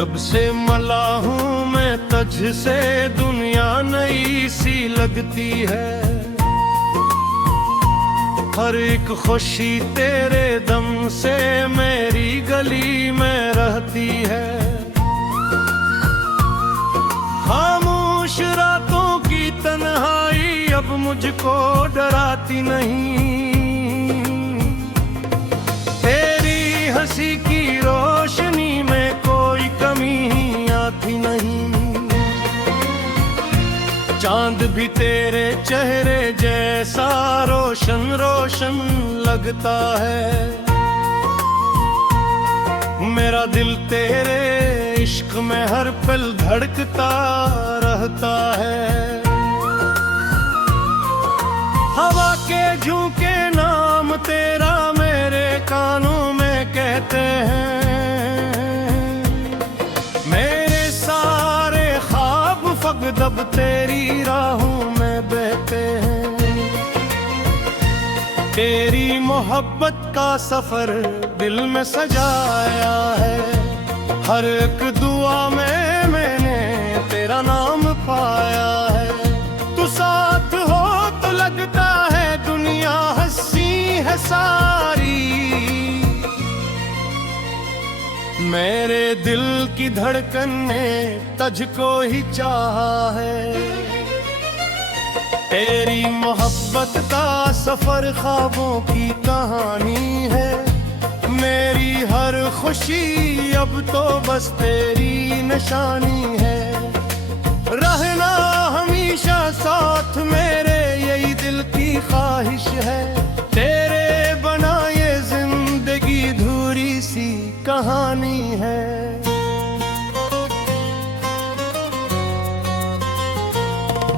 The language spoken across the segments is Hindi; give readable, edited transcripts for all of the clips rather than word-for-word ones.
जब से मला हूँ मैं तुझ से दुनिया नई सी लगती है। हर एक खुशी तेरे दम से मेरी गली में रहती है। खामोश रातों की तन्हाई अब मुझको डराती नहीं। तेरी हंसी की रोशनी में कोई कमी आती नहीं। चांद भी तेरे चेहरे जैसा रोशन रोशन लगता है। मेरा दिल तेरे इश्क में हर पल धड़कता रहता है। हवा के झोंके नाम तेरा मेरे कानों में कहते हैं। मेरे सारे ख्वाब फकदब तेरी राहों में बहते हैं। तेरी मोहब्बत का सफर दिल में सजाया है। हर एक दुआ में मैंने तेरा नाम पाया है। तू साथ हो तो लगता है दुनिया हंसी है सारी। मेरे दिल की धड़कन ने तुझको ही चाहा है। तेरी मोहब्बत का सफर ख्वाबों की कहानी है। मेरी हर खुशी अब तो बस तेरी निशानी है। रहना हमेशा साथ मेरे यही दिल की ख्वाहिश है। तेरे बना ये जिंदगी धूरी सी कहानी है।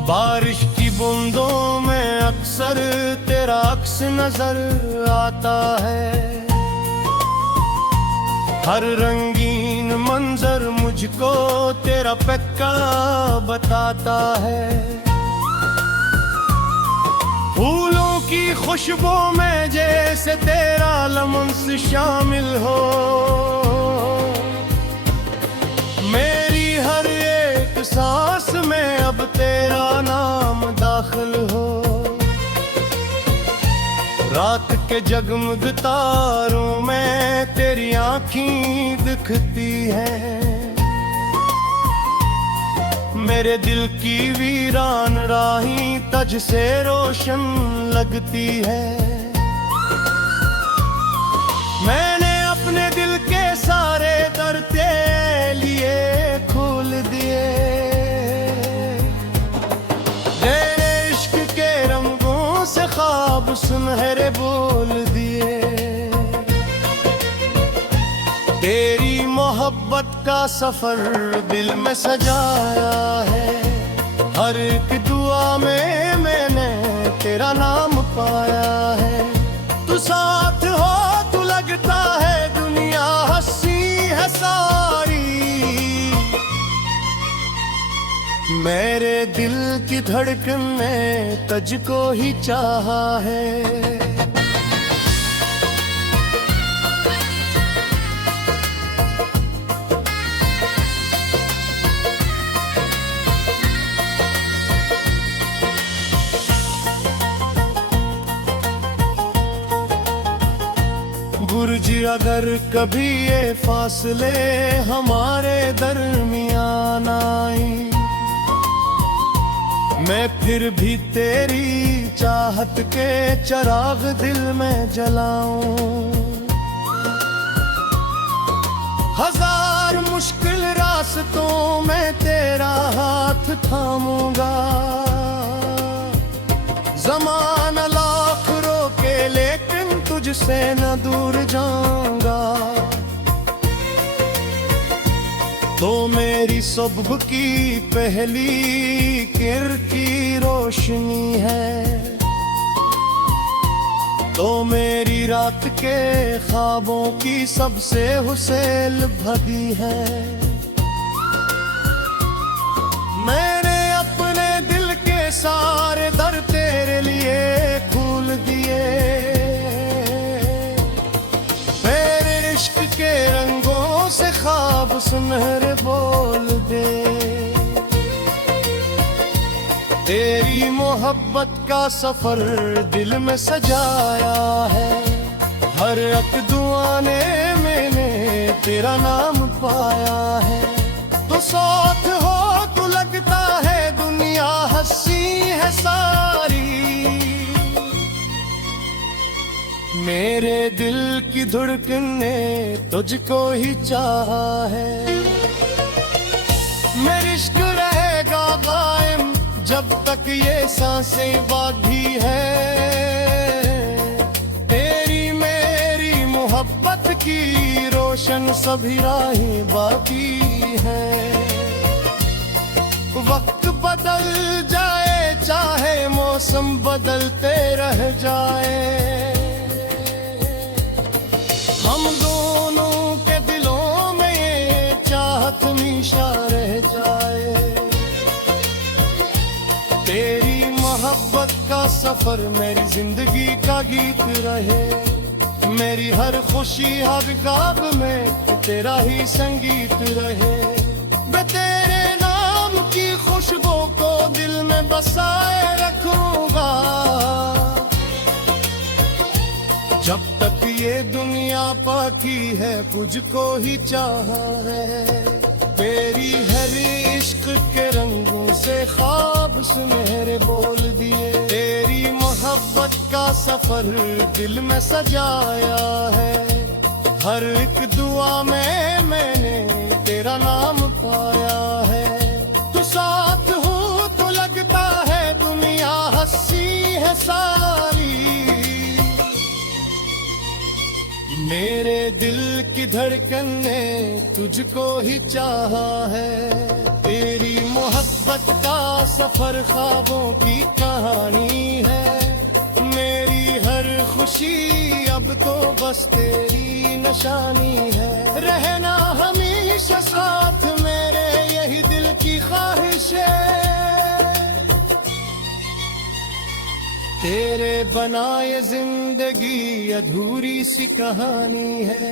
बारिश की बूंदों में अक्सर तेरा अक्स नजर आता है। हर रंगीन मंजर मुझको तेरा पक्का बताता है। फूलों की खुशबू में जैसे तेरा लम्स शामिल हो। मेरी हर एक सांस में अब तेरा नाम दाखिल हो। रात के जगमग तारों में तेरी आँखें दिखती है। मेरे दिल की वीरान राही तुझ से रोशन लगती है। मैंने अपने दिल के सारे दर तेरे लिए खोल दिए। तेरे इश्क के रंगों से ख्वाब सुनहरे बोल दिए। तेरी मोहब्बत का सफर दिल में सजाया है। हर एक दुआ में मैंने तेरा नाम पाया है। तू साथ हो तो लगता है दुनिया हंसी है सारी। मेरे दिल की धड़कन ने तुझको ही चाहा है। बुर्ज अगर कभी ये फासले हमारे दरमियान आई। मैं फिर भी तेरी चाहत के चिराग दिल में जलाऊं। हजार मुश्किल रास्तों में तेरा हाथ थामूंगा। ज़माना लाख रोके लेकिन तुझसे न दूर जाऊंगा। तो मेरी सुबह की पहली किरण की रोशनी है। तो मेरी रात के ख्वाबों की सबसे हुसैल भगी है। मैंने अपने दिल के सारे दर तेरे लिए खोल दिए। मेरे इश्क के रंगों से ख्वाब सुनहरे तेरी मोहब्बत का सफर दिल में सजाया है, हर एक दुआ ने मैंने तेरा नाम पाया है। तो साथ हो तो लगता है दुनिया हंसी है सारी, मेरे दिल की धड़कन ने तुझको ही चाहा है। मेरा इश्क रहेगा कायम जब तक ये सांसें बाकी है, तेरी मेरी मोहब्बत की रोशन सभी राहें बाकी है। वक्त बदल जाए चाहे मौसम बदलते रह जाए, हम दोनों के दिलों में ये चाहत हमेशा रह जाए। तेरी मोहब्बत का सफर मेरी जिंदगी का गीत रहे, मेरी हर खुशी हर ख्वाब में तेरा ही संगीत रहे। मैं तेरे नाम की खुशबू को दिल में बसाए रखूंगा, जब तक ये दुनिया बाकी है मुझको ही चाहा है। तेरी हर इश्क के रंगों से ख्वाब सुनहरे बोल दिए, तेरी मोहब्बत का सफर दिल में सजाया है, हर एक दुआ में मैंने तेरा नाम पाया है। तू साथ हो तो लगता है दुनिया हंसी है सारी, मेरे दिल की धड़कन ने तुझको ही चाहा है। तेरी मोहब्बत का सफर ख्वाबों की कहानी है, मेरी हर खुशी अब तो बस तेरी निशानी है। रहना हमेशा साथ मेरे यही दिल की ख्वाहिश है, तेरे बनाए जिंदगी अधूरी सी कहानी है।